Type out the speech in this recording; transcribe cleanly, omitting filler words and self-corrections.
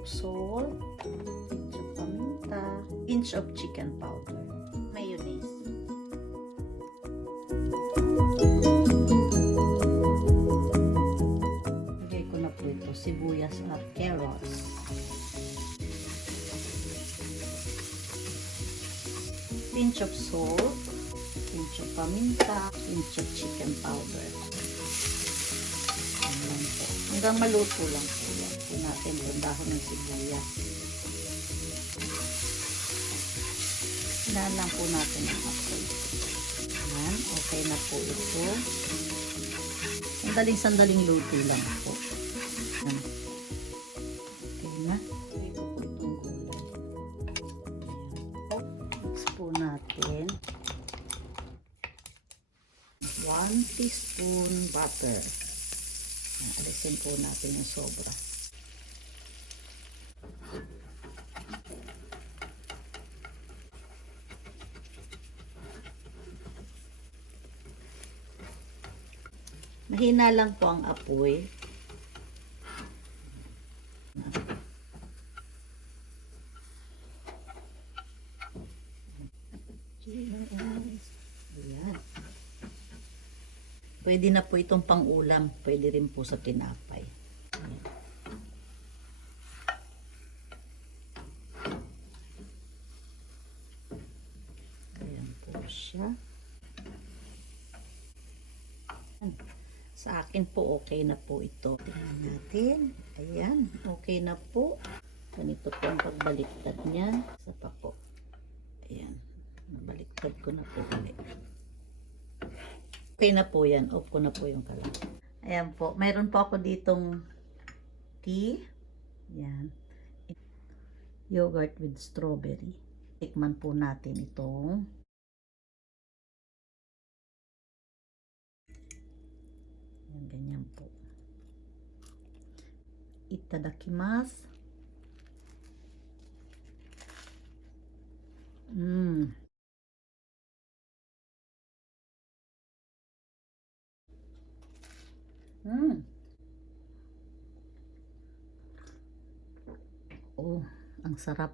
of salt, pinch of paminta, pinch of chicken powder, mayonnaise. Lagay ko na po ito, sibuyas at carrots. Pinch of salt, pinch of paminta, pinch of chicken powder. Ayan po. Hanggang maluto lang po yan. Po natin yung dahon ng sibuyas. Hinaan lang po natin ang apoy. Ayan, okay na po ito. Sandaling luto lang po. Ayan. Okay na. Okay po po itong gulay. Ayan. Mix po natin 1 teaspoon butter. Alisin po natin yung sobra. Mahina lang po ang apoy. Ayan. Pwede na po itong pang-ulam. Pwede rin po sa tinapay. Ayan. Ayan po siya. Ayan. Sa akin po, okay na po ito. Tingnan natin. Ayan. Okay na po. Ganito po ang pagbaliktad niya. Isa pa po. Ayan. Nabaliktad ko na po ulit. Okay na po yan. Off ko na po yung kalan. Ayan po. Mayroon po ako ditong tea. Ayan. Yogurt with strawberry. Tikman po natin itong ayan, ganyan po. Itadakimasu. Oh, ang sarap.